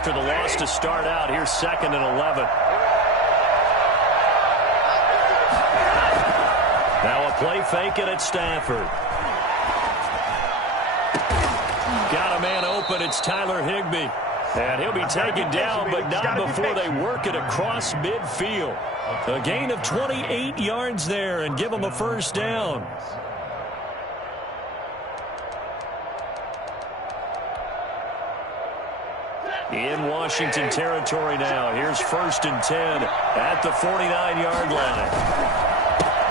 after the loss to start out. Here's 2nd and 11. Now a play fake it at Stafford. Got a man open. It's Tyler Higbee. And he'll be taken down, but not before they work it across midfield. A gain of 28 yards there and give them a first down. In Washington territory now. Here's 1st and 10 at the 49-yard line.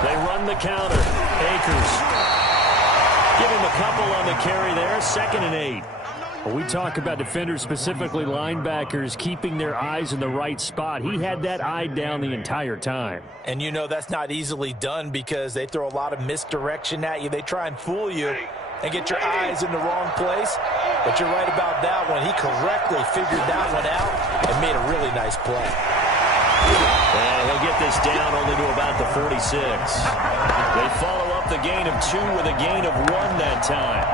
They run the counter. Akers. Give him a couple on the carry there. 2nd and 8. Well, we talk about defenders, specifically linebackers, keeping their eyes in the right spot. He had that eye down the entire time. And you know that's not easily done because they throw a lot of misdirection at you. They try and fool you and get your eyes in the wrong place. But you're right about that one. He correctly figured that one out and made a really nice play. And he'll get this down only to about the 46. They follow up the gain of 2 with a gain of 1 that time.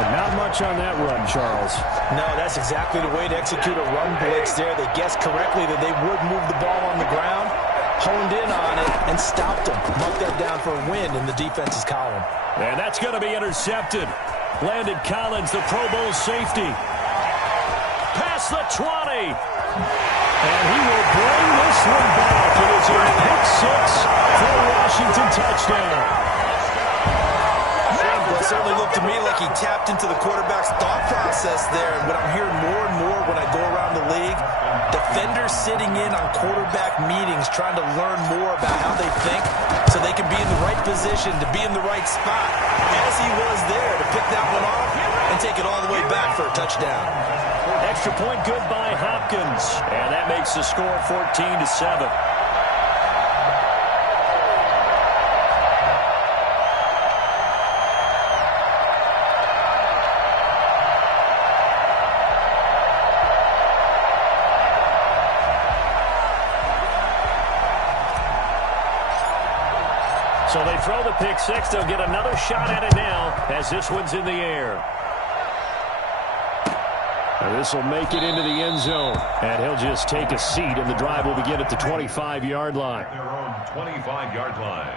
But not much on that run, Charles. No, that's exactly the way to execute a run blitz there. They guessed correctly that they would move the ball on the ground, honed in on it, and stopped them. Marked that down for a win in the defense's column. And that's going to be intercepted. Landon Collins, the Pro Bowl safety. Past the 20. And he will bring this one back. It is a pick 6 for a Washington touchdown. It certainly looked to me like he tapped into the quarterback's thought process there. And what I'm hearing more and more when I go around the league, defenders sitting in on quarterback meetings trying to learn more about how they think so they can be in the right position to be in the right spot, as he was there to pick that one off and take it all the way back for a touchdown. Extra point good by Hopkins. And that makes the score 14-7. So they throw the pick 6. They'll get another shot at it now as this one's in the air. And this will make it into the end zone. And he'll just take a seat, and the drive will begin at the 25-yard line. Their own 25-yard line.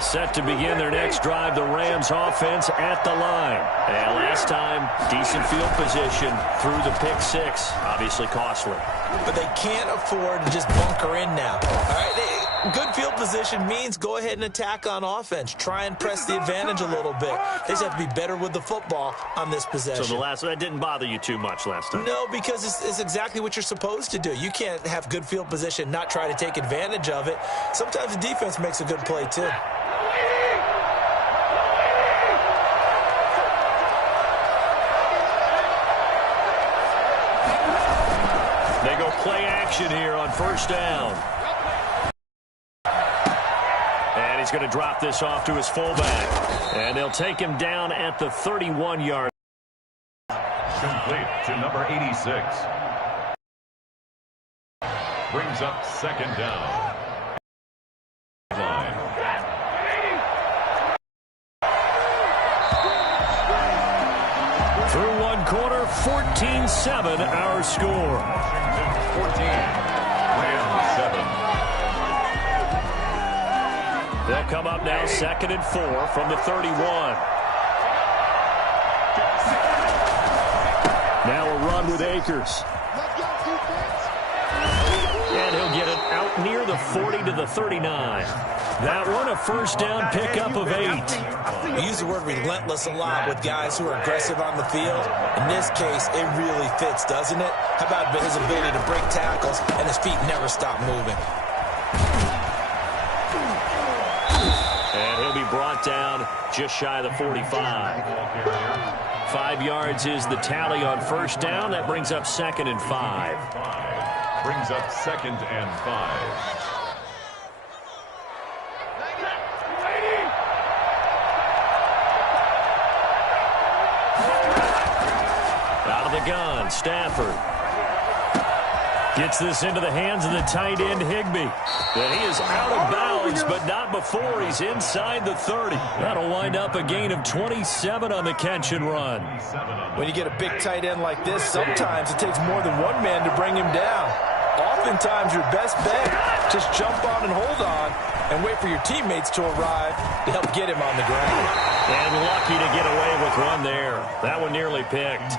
Set to begin their next drive, the Rams offense at the line. And last time, decent field position through the pick 6. Obviously costly. But they can't afford to just bunker in now. All right, good field position means go ahead and attack on offense. Try and press the advantage a little bit. They just have to be better with the football on this possession. So that didn't bother you too much last time? No, because it's exactly what you're supposed to do. You can't have good field position, not try to take advantage of it. Sometimes the defense makes a good play too. They go play action here on first down. And he's going to drop this off to his fullback. And they'll take him down at the 31-yard. Complete to number 86. Brings up 2nd down. Line. Through one quarter, 14-7 our score. 14. Rams 7. They'll come up now 2nd and 4 from the 31. Now a run with Akers. And he'll get it out near the 40 to the 39. That one a first down pickup of 8. We use the word relentless a lot with guys who are aggressive on the field. In this case, it really fits, doesn't it? How about his ability to break tackles and his feet never stop moving? And he'll be brought down just shy of the 45. 5 yards is the tally on first down. That brings up 2nd and 5. Brings up 2nd and 5. Out of the gun, Stafford. Gets this into the hands of the tight end, Higbee. And he is out of bounds, but not before he's inside the 30. That'll wind up a gain of 27 on the catch and run. When you get a big tight end like this, sometimes it takes more than one man to bring him down. Oftentimes, your best bet, just jump on and hold on and wait for your teammates to arrive to help get him on the ground. And lucky to get away with one there. That one nearly picked.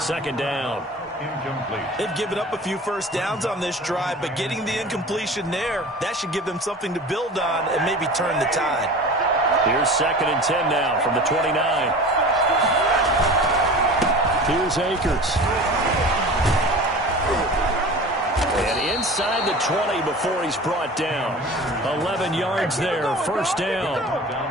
Second down. Incomplete. They've given up a few first downs on this drive, but getting the incompletion there, that should give them something to build on and maybe turn the tide. Here's 2nd and 10 now from the 29. Here's Akers. And inside the 20 before he's brought down. 11 yards there, first down.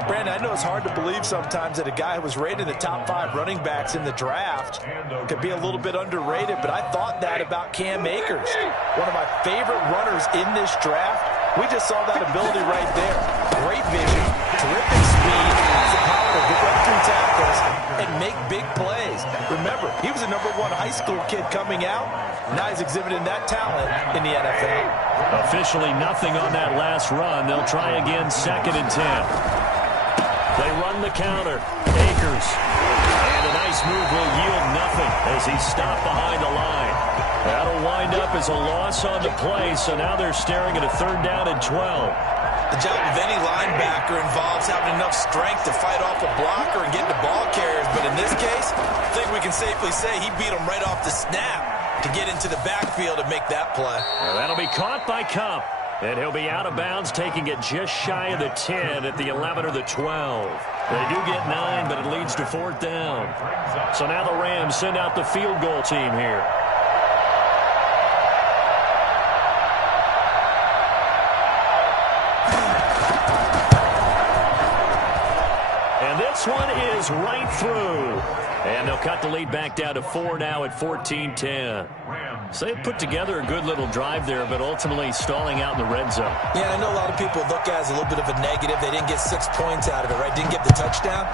Brandon, I know it's hard to believe sometimes that a guy who was rated in the top 5 running backs in the draft could be a little bit underrated, but I thought that about Cam Akers. One of my favorite runners in this draft. We just saw that ability right there. Great vision, terrific speed, has the power to get right through tackles and make big plays. Remember, he was a #1 high school kid coming out. Now he's exhibiting that talent in the NFL. Officially nothing on that last run. They'll try again, 2nd and 10. They run the counter. Akers. And a nice move will yield nothing as he's stopped behind the line. That'll wind up as a loss on the play, so now they're staring at a 3rd down and 12. The job of any linebacker involves having enough strength to fight off a blocker and get the ball carriers, but in this case, I think we can safely say he beat him right off the snap to get into the backfield and make that play. Well, that'll be caught by Cup. And he'll be out of bounds, taking it just shy of the 10 at the 11 or the 12. They do get 9, but it leads to 4th down. So now the Rams send out the field goal team here. And this one is right through. And they'll cut the lead back down to 4 now at 14-10. So they put together a good little drive there, but ultimately stalling out in the red zone. Yeah, I know a lot of people look at it as a little bit of a negative. They didn't get 6 points out of it, right? Didn't get the touchdown.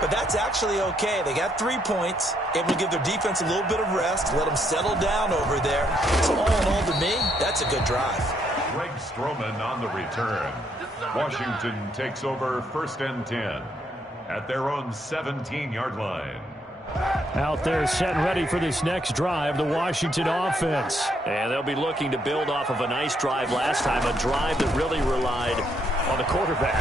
But that's actually okay. They got 3 points, able to give their defense a little bit of rest, let them settle down over there. So all in all, to me, that's a good drive. Greg Stroman on the return. Washington takes over 1st and 10 at their own 17-yard line. Out there set and ready for this next drive, the Washington offense. And they'll be looking to build off of a nice drive last time, a drive that really relied on the quarterback.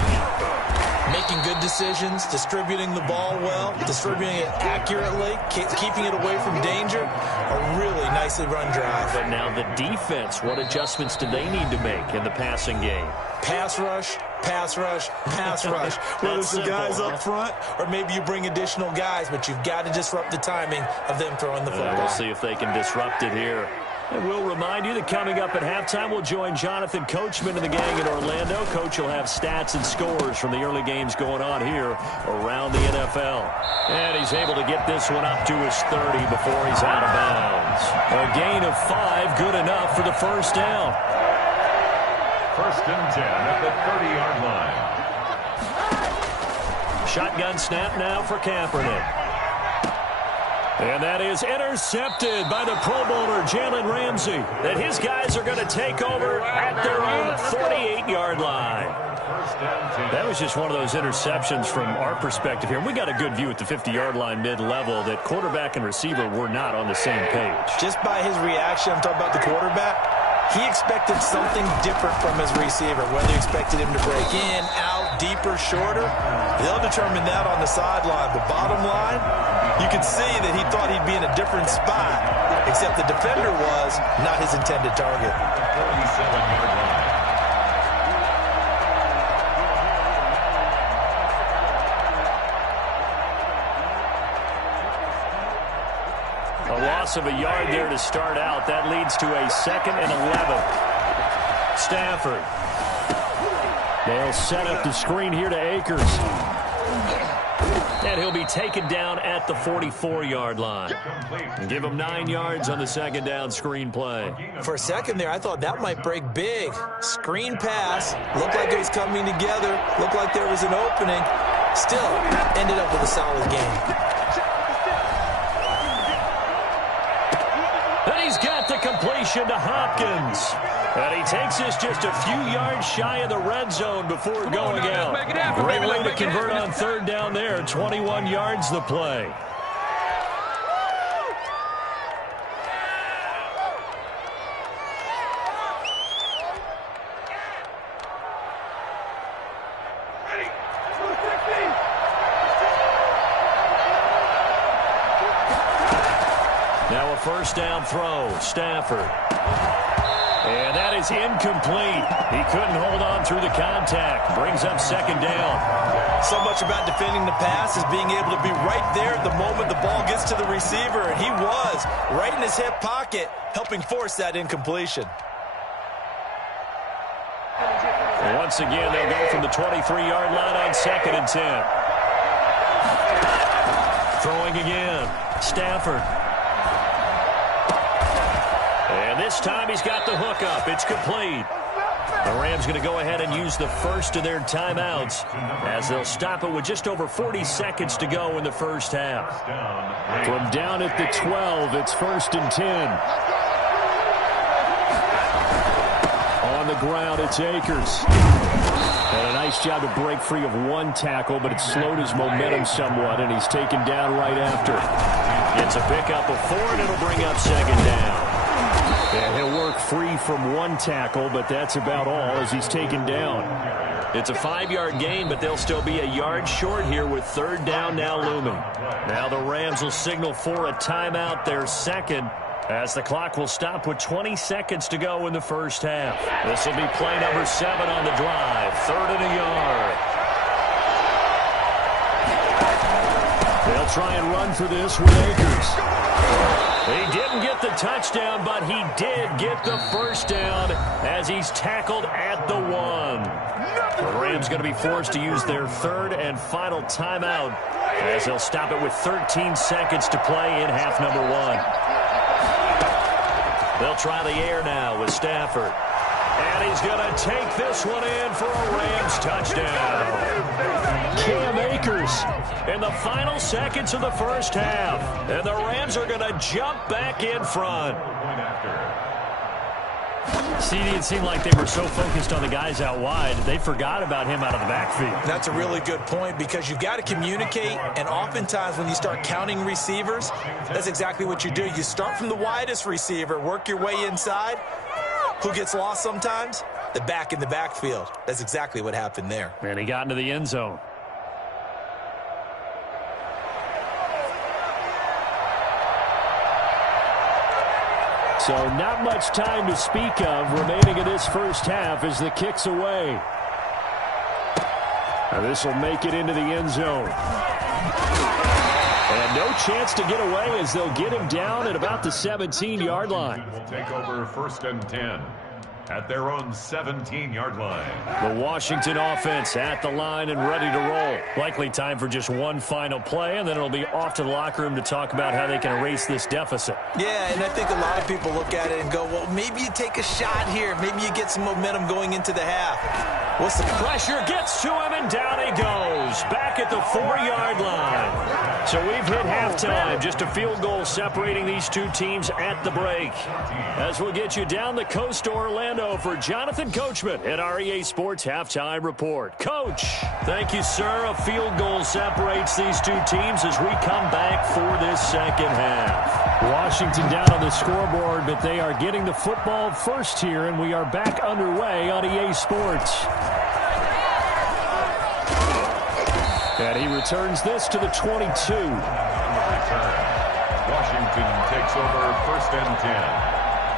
Making good decisions, distributing the ball well, distributing it accurately, keeping it away from danger. A really nicely run drive. But now the defense, what adjustments do they need to make in the passing game? Pass rush, pass rush, pass rush. Whether it's the guys up front or maybe you bring additional guys, but you've got to disrupt the timing of them throwing the football. We'll see if they can disrupt it here. And we'll remind you that coming up at halftime, we'll join Jonathan Coachman and the gang in Orlando. Coach will have stats and scores from the early games going on here around the NFL. And he's able to get this one up to his 30 before he's out of bounds. A gain of 5, good enough for the first down. 1st and 10 at the 30-yard line. Shotgun snap now for Kaepernick. And that is intercepted by the Pro Bowler, Jalen Ramsey. And his guys are going to take over at their own 48-yard line. That was just one of those interceptions from our perspective here. We got a good view at the 50-yard line mid-level that quarterback and receiver were not on the same page. Just by his reaction, I'm talking about the quarterback, he expected something different from his receiver, whether he expected him to break in, out, deeper, shorter. They'll determine that on the sideline. But bottom line, you can see that he thought he'd be in a different spot, except the defender was not his intended target. 47-yard line. A loss of a yard there to start out. That leads to a 2nd and 11. Stafford. They'll set up the screen here to Akers. And he'll be taken down at the 44-yard line. Give him 9 yards on the 2nd down screen play. For a second there, I thought that might break big. Screen pass. Looked like it was coming together. Looked like there was an opening. Still ended up with a solid game. And he's got the completion. completion to Hopkins. And he takes us just a few yards shy of the red zone before going out. Great way to convert on third down there. 21 yards the play. Now a first down throw, Stafford. And that is incomplete. He couldn't hold on through the contact. Brings up second down. So much about defending the pass is being able to be right there the moment the ball gets to the receiver. And he was right in his hip pocket, helping force that incompletion. Once again, they'll go from the 23-yard line on 2nd and 10. Throwing again, Stafford. And this time he's got the hook up. It's complete. The Rams going to go ahead and use the first of their timeouts as they'll stop it with just over 40 seconds to go in the first half. From down at the 12, it's 1st and 10. On the ground, it's Akers. And a nice job to break free of one tackle, but it slowed his momentum somewhat, and he's taken down right after. Gets a pickup of 4, and it'll bring up second down. And he'll work free from one tackle, but that's about all as he's taken down. It's a 5-yard gain, but they'll still be a yard short here with third down now looming. Now the Rams will signal for a timeout, their second, as the clock will stop with 20 seconds to go in the first half. This will be play number 7 on the drive, 3rd and a yard. They'll try and run for this with Akers. He didn't get the touchdown, but he did get the first down as he's tackled at the 1. The Rams going to be forced to use their third and final timeout as they'll stop it with 13 seconds to play in half number 1. They'll try the air now with Stafford. And he's going to take this one in for a Rams touchdown. Cam Akers in the final seconds of the first half. And the Rams are going to jump back in front. CD, it seemed like they were so focused on the guys out wide, they forgot about him out of the backfield. That's a really good point because you've got to communicate, and oftentimes when you start counting receivers, that's exactly what you do. You start from the widest receiver, work your way inside. Who gets lost sometimes? The back in the backfield. That's exactly what happened there. And he got into the end zone. So not much time to speak of remaining in this first half as the kick's away. Now this will make it into the end zone. And no chance to get away as they'll get him down at about the 17-yard line. Will take over 1st and 10 at their own 17-yard line. The Washington offense at the line and ready to roll. Likely time for just one final play, and then it'll be off to the locker room to talk about how they can erase this deficit. Yeah, and I think a lot of people look at it and go, well, maybe you take a shot here. Maybe you get some momentum going into the half. What's the pressure? Gets to him, and down he goes. Back at the 4-yard line. So we've hit halftime. Just a field goal separating these two teams at the break. As we'll get you down the coast to Orlando for Jonathan Coachman at our EA Sports Halftime Report. Coach. Thank you, sir. A field goal separates these two teams as we come back for this second half. Washington down on the scoreboard, but they are getting the football first here, and we are back underway on EA Sports. And he returns this to the 22. Washington takes over 1st and 10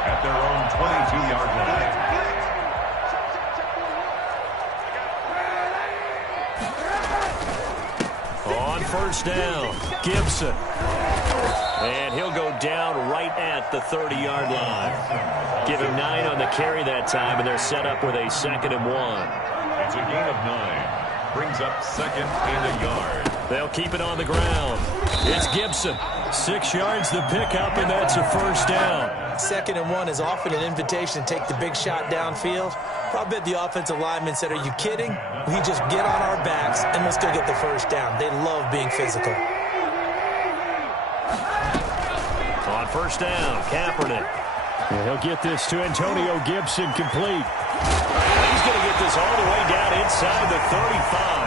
at their own 22-yard line. On first down, Gibson. And he'll go down right at the 30-yard line. Give him 9 on the carry that time, and they're set up with a 2nd and 1. It's a gain of 9. Brings up 2nd and a yard. They'll keep it on the ground. It's Gibson. 6 yards the pickup, and that's a first down. 2nd and 1 is often an invitation to take the big shot downfield. I bet the offensive lineman said, are you kidding? We just get on our backs, and we'll still get the first down. They love being physical. On first down, Kaepernick. And he'll get this to Antonio Gibson complete. He's going to get this all the way down inside the 35.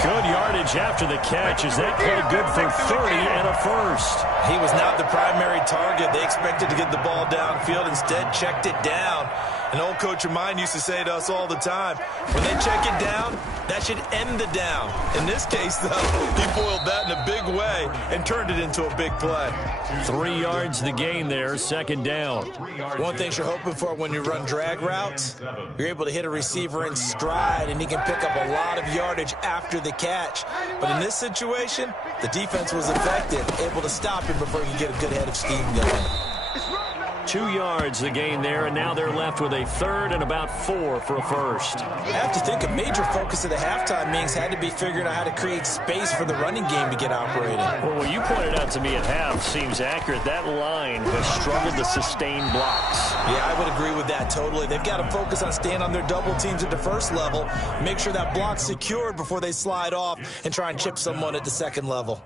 Good yardage after the catch as that played good for 30 and a first. He was not the primary target. They expected to get the ball downfield. Instead, checked it down. An old coach of mine used to say to us all the time, when they check it down, that should end the down. In this case, though, he boiled that in a big way and turned it into a big play. 3 yards the gain there, second down. One thing you're hoping for when you run drag routes, you're able to hit a receiver in stride, and he can pick up a lot of yardage after the catch. But in this situation, the defense was effective, able to stop him before he could get a good head of steam going. 2 yards the gain there, and now they're left with a third and about 4 for a first. I have to think a major focus of the halftime meetings had to be figuring out how to create space for the running game to get operating. Well, what you pointed out to me at half seems accurate. That line has struggled to sustain blocks. Yeah, I would agree with that totally. They've got to focus on staying on their double teams at the first level, make sure that block's secured before they slide off and try and chip someone at the second level.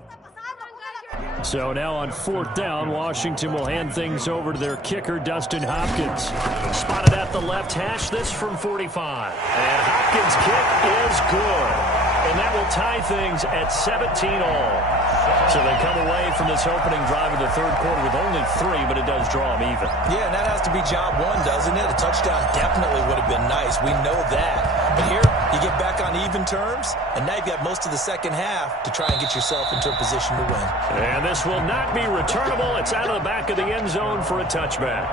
So now on 4th down, Washington will hand things over to their kicker, Dustin Hopkins. Spotted at the left hash, this from 45. And Hopkins' kick is good. And that will tie things at 17 all. So they come away from this opening drive of the third quarter with only 3, but it does draw them even. Yeah, and that has to be job one, doesn't it? A touchdown definitely would have been nice. We know that. But here, you get back on even terms, and now you've got most of the second half to try and get yourself into a position to win. And this will not be returnable. It's out of the back of the end zone for a touchback.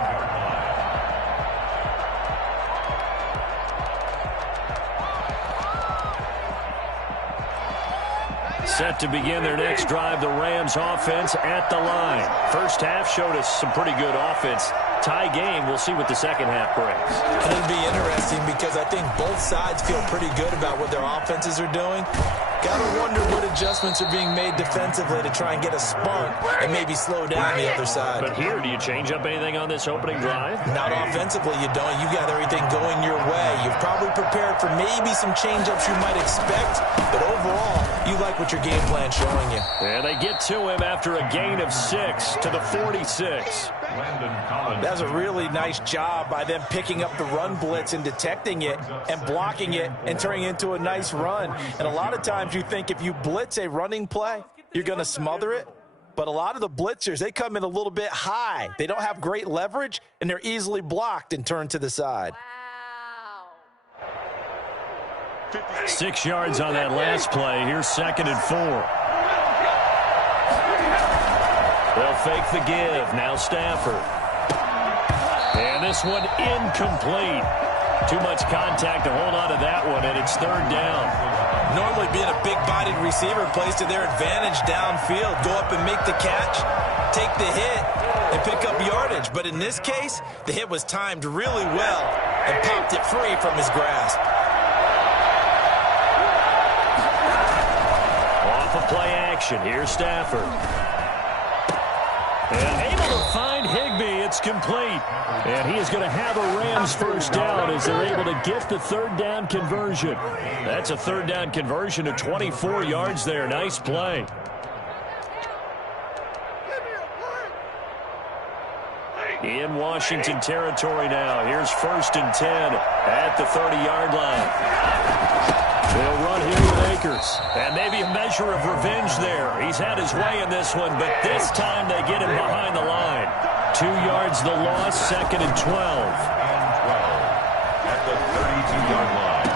Set to begin their next drive, the Rams offense at the line. First half showed us some pretty good offense. Tie game, we'll see what the second half brings. It'll be interesting because I think both sides feel pretty good about what their offenses are doing. Gotta wonder what adjustments are being made defensively to try and get a spark and maybe slow down the other side. But here, do you change up anything on this opening drive? Not offensively, you don't. You got everything going your way. You've probably prepared for maybe some change-ups you might expect, but overall, you like what your game plan's showing you. And they get to him after a gain of 6 to the 46. That's a really nice job by them picking up the run blitz and detecting it and blocking it and turning it into a nice run. And a lot of times you think if you blitz a running play, you're going to smother it. But a lot of the blitzers, they come in a little bit high. They don't have great leverage, and they're easily blocked and turned to the side. Wow. 6 yards on that last play. Here's 2nd and 4. They'll fake the give. Now Stafford. And this one incomplete. Too much contact to hold on to that one, and it's 3rd down. Normally being a big-bodied receiver plays to their advantage downfield. Go up and make the catch, take the hit, and pick up yardage. But in this case, the hit was timed really well and popped it free from his grasp. Off of play action. Here's Stafford. And able to find Higbee. It's complete. And he is going to have a Rams first down as they're able to get the 3rd down conversion. That's a 3rd down conversion of 24 yards there. Nice play. In Washington territory now. Here's 1st and 10 at the 30-yard line. They'll run here with Akers. And maybe a measure of revenge there. He's had his way in this one, but this time they get him behind the line. 2 yards the loss, 2nd and 12. At the 32-yard line.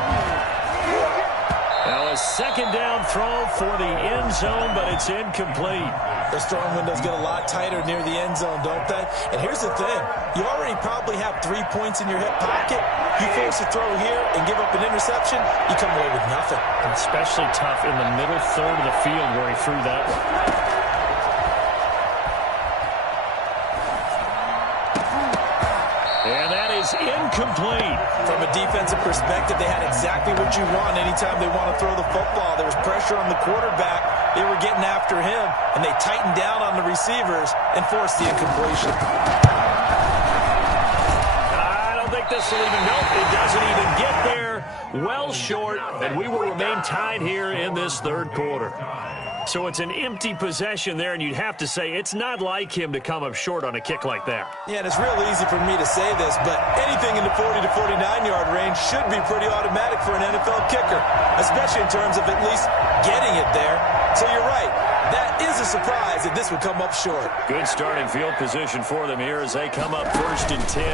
Now a 2nd down throw for the end zone, but it's incomplete. The throwing windows get a lot tighter near the end zone, don't they? And here's the thing. You already probably have 3 points in your hip pocket. You force a throw here and give up an interception, you come away with nothing. And especially tough in the middle third of the field where he threw that one. And that is incomplete. From a defensive perspective, they had exactly what you want anytime they want to throw the football. There was pressure on the quarterback. They were getting after him, and they tightened down on the receivers and forced the incompletion. I don't think this will even help. It doesn't even get there. Well short, and we will remain tied here in this third quarter. So it's an empty possession there, and you'd have to say it's not like him to come up short on a kick like that. Yeah, and it's real easy for me to say this, but anything in the 40 to 49-yard range should be pretty automatic for an NFL kicker, especially in terms of at least getting it there. So you're right. That is a surprise that this would come up short. Good starting field position for them here as they come up 1st and 10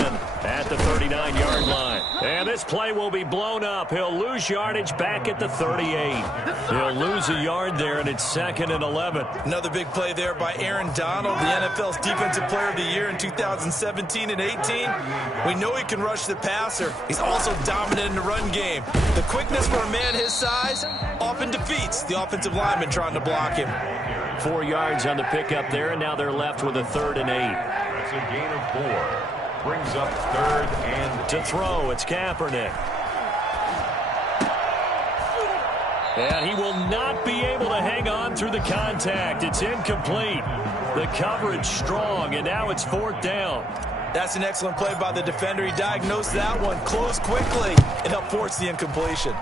at the 39-yard line. And this play will be blown up. He'll lose yardage back at the 38. He'll lose a yard there, and it's 2nd and 11. Another big play there by Aaron Donald, the NFL's Defensive Player of the Year in 2017 and 18. We know he can rush the passer. He's also dominant in the run game. The quickness for a man his size often defeats the offensive lineman trying to block him. 4 yards on the pickup there, and now they're left with a 3rd and 8. That's a gain of 4. Brings up 3rd and 8. To throw, it's Kaepernick. And he will not be able to hang on through the contact. It's incomplete. The coverage strong, and now it's 4th down. That's an excellent play by the defender. He diagnosed that one, closed quickly, and helped force the incompletion.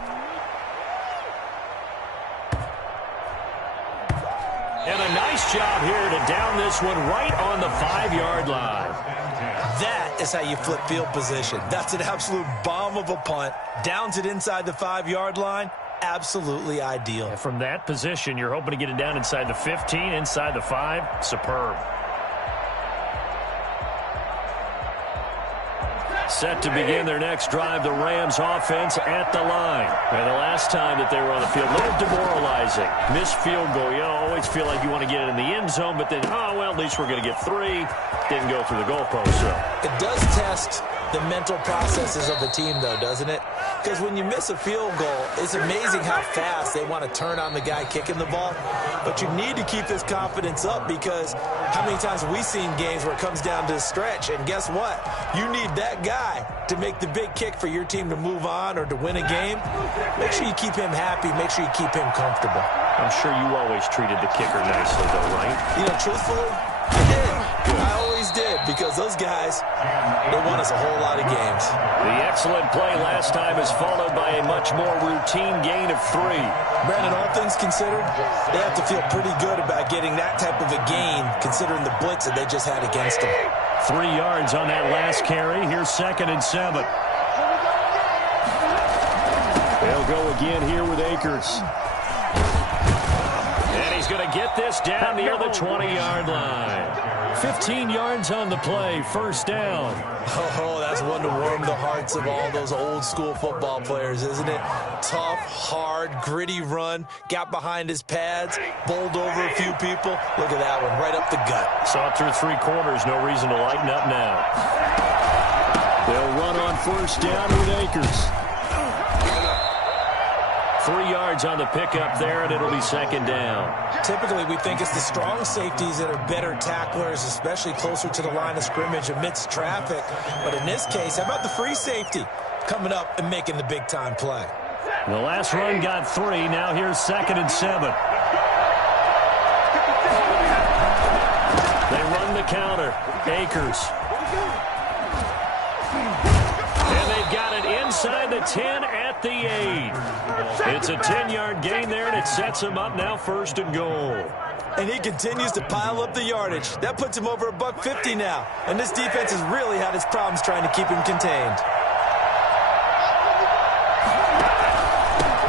And a nice job here to down this one right on the 5-yard line. That is how you flip field position. That's an absolute bomb of a punt. Downs it inside the 5-yard line. Absolutely ideal. And from that position, you're hoping to get it down inside the 15, inside the 5. Superb. Set to begin their next drive, the Rams offense at the line. And the last time that they were on the field, a little demoralizing. Missed field goal. You always feel like you want to get it in the end zone, but then, oh, well, at least we're going to get 3. Didn't go through the goalpost, so. It does test the mental processes of the team, though, doesn't it? Because when you miss a field goal, it's amazing how fast they want to turn on the guy kicking the ball. But you need to keep this confidence up because how many times have we seen games where it comes down to a stretch? And guess what? You need that guy to make the big kick for your team to move on or to win a game. Make sure you keep him happy. Make sure you keep him comfortable. I'm sure you always treated the kicker nicely, though, right? You know, truthfully, I did. I always did because those guys, they won us a whole lot of games. The excellent play last time is followed by a much more routine gain of 3. Brandon, all things considered, they have to feel pretty good about getting that type of a gain considering the blitz that they just had against them. 3 yards on that last carry. Here's 2nd and 7. They'll go again here with Akers. And he's going to get this down near the 20-yard line. 15 yards on the play, 1st down. Oh, that's one to warm the hearts of all those old school football players, isn't it? Tough, hard, gritty run, got behind his pads, bowled over a few people. Look at that one, right up the gut. Saw it through 3 quarters, no reason to lighten up now. They'll run on 1st down with Akers. 3 yards on the pickup there, and it'll be 2nd down. Typically, we think it's the strong safeties that are better tacklers, especially closer to the line of scrimmage amidst traffic. But in this case, how about the free safety coming up and making the big-time play? The last run got 3. Now here's 2nd and 7. They run the counter. Akers. And they've got it inside the 10 at the 8. It's a 10-yard gain there, and it sets him up now 1st and goal. And he continues to pile up the yardage. That puts him over $150 now. And this defense has really had its problems trying to keep him contained.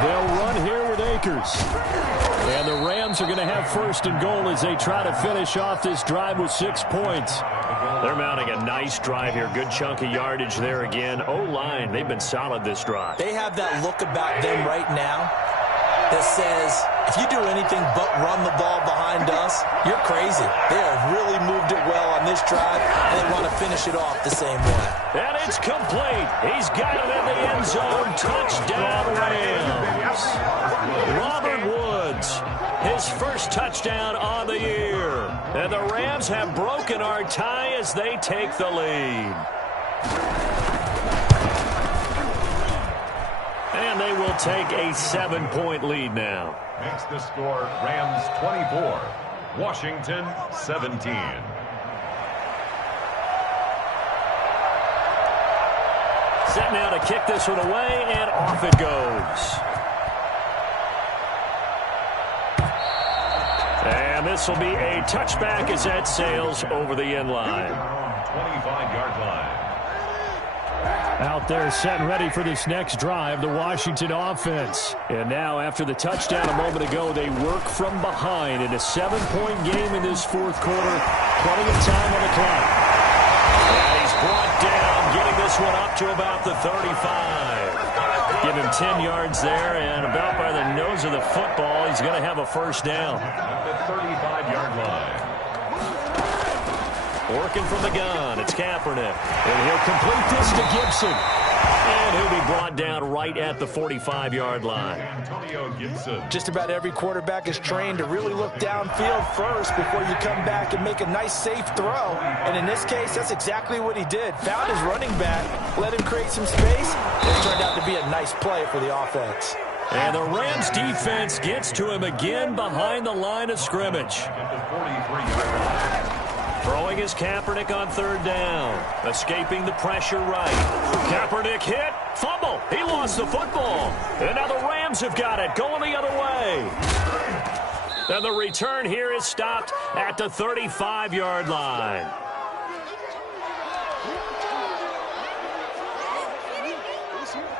They'll run here with Akers. And the Rams are going to have 1st and goal as they try to finish off this drive with 6 points. They're mounting a nice drive here. Good chunk of yardage there again. O-line, they've been solid this drive. They have that look about them right now that says, if you do anything but run the ball behind us, you're crazy. They have really moved it well on this drive, and they want to finish it off the same way. And it's complete. He's got it in the end zone. Touchdown, Rams. Robert Woods, his first touchdown on the year. And the Rams have broken our tie as they take the lead. And they will take a 7-point lead now. Makes the score Rams 24, Washington 17. Set now to kick this one away, and off it goes. And this will be a touchback as that sails over the end line. 25-yard line. Out there set and ready for this next drive, the Washington offense. And now after the touchdown a moment ago, they work from behind in a 7-point game in this fourth quarter. Plenty of time on the clock. And he's brought down, getting this one up to about the 35. Give him 10 yards there, and about by the nose of the football, he's going to have a first down. At the 35-yard line. Working from the gun, it's Kaepernick. And he'll complete this to Gibson. And he'll be brought down right at the 45-yard line. Antonio Gibson. Just about every quarterback is trained to really look downfield first before you come back and make a nice, safe throw. And in this case, that's exactly what he did. Found his running back, let him create some space. It turned out to be a nice play for the offense. And the Rams defense gets to him again behind the line of scrimmage. At the 43-yard line. Throwing is Kaepernick on third down. Escaping the pressure right. Kaepernick hit. Fumble. He lost the football. And now the Rams have got it. Going the other way. And the return here is stopped at the 35-yard line.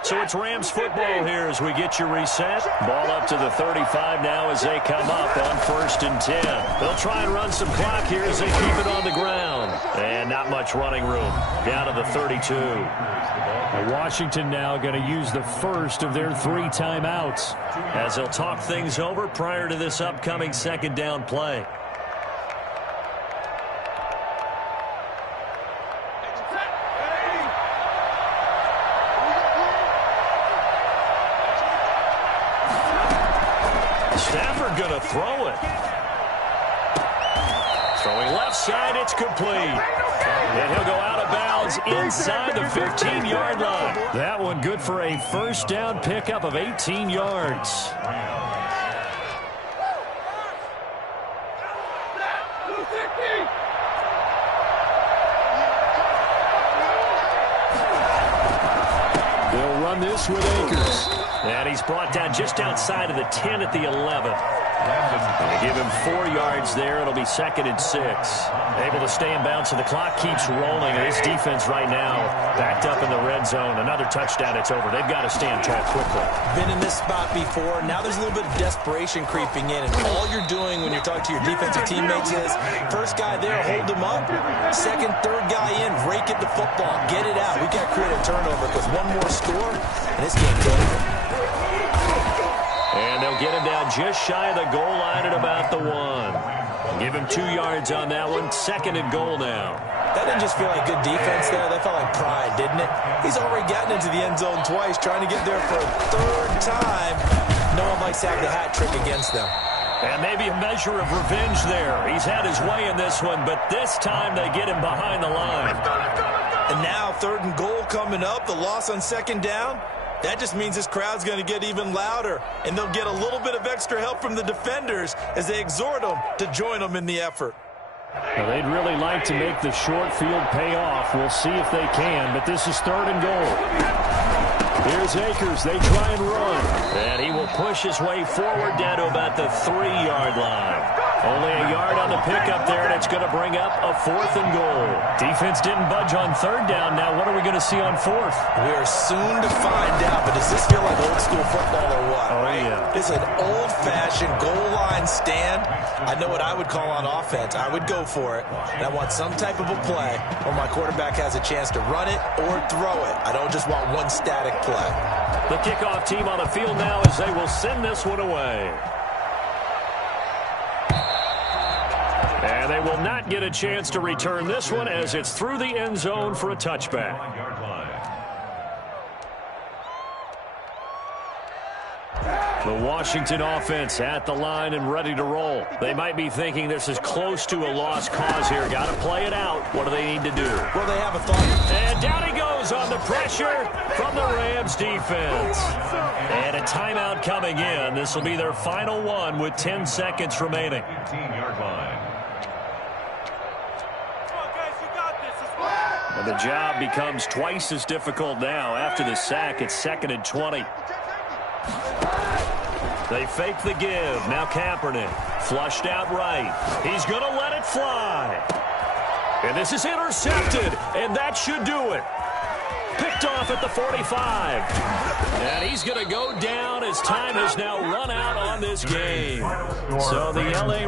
So it's Rams football here as we get you reset. Ball up to the 35 now as they come up on 1st and 10. They'll try and run some clock here as they keep it on the ground. And not much running room. Down to the 32. Washington now going to use the first of their 3 timeouts as they'll talk things over prior to this upcoming second down play. Stafford going to throw it. Throwing left side, it's complete. And he'll go out of bounds inside the 15-yard line. That one good for a first down pickup of 18 yards. They'll run this with Akers. And he's brought down just outside of the 10 at the 11. They give him 4 yards there. It'll be 2nd and 6. Able to stay in bounds, so the clock keeps rolling. And this defense right now backed up in the red zone. Another touchdown, it's over. They've got to stand tall quickly. Been in this spot before. Now there's a little bit of desperation creeping in. And all you're doing when you're talking to your defensive teammates is, first guy there, hold him up. Second, third guy in, rake at the football. Get it out. We got to create a turnover because one more score, and this game's over. And they'll get him down just shy of the goal line at about the 1. Give him 2 yards on that one. 2nd and goal now. That didn't just feel like good defense there. That felt like pride, didn't it? He's already gotten into the end zone twice, trying to get there for a 3rd time. No one likes to have the hat trick against them. And maybe a measure of revenge there. He's had his way in this one, but this time they get him behind the line. And now 3rd and goal coming up. The loss on 2nd down. That just means this crowd's going to get even louder, and they'll get a little bit of extra help from the defenders as they exhort them to join them in the effort. Well, they'd really like to make the short field pay off. We'll see if they can, but this is 3rd and goal. Here's Akers. They try and run. And he will push his way forward down to about the 3-yard line. Only a yard on the pickup there, and it's going to bring up a 4th and goal. Defense didn't budge on 3rd down. Now what are we going to see on 4th? We are soon to find out, but does this feel like old school football or what? Oh, yeah. This is an old-fashioned goal line stand. I know what I would call on offense. I would go for it, and I want some type of a play where my quarterback has a chance to run it or throw it. I don't just want one static play. The kickoff team on the field now as they will send this one away. And they will not get a chance to return this one as it's through the end zone for a touchback. The Washington offense at the line and ready to roll. They might be thinking this is close to a lost cause here. Got to play it out. What do they need to do? Well, they have a thought. And down he goes on the pressure from the Rams defense. And a timeout coming in. This will be their final one with 10 seconds remaining. 15-yard line. And the job becomes twice as difficult now. After the sack, it's 2nd and 20. They fake the give. Now Kaepernick. Flushed out right. He's going to let it fly. And this is intercepted, and that should do it. Picked off at the 45. And he's going to go down as time has now run out on this game. So the L.A.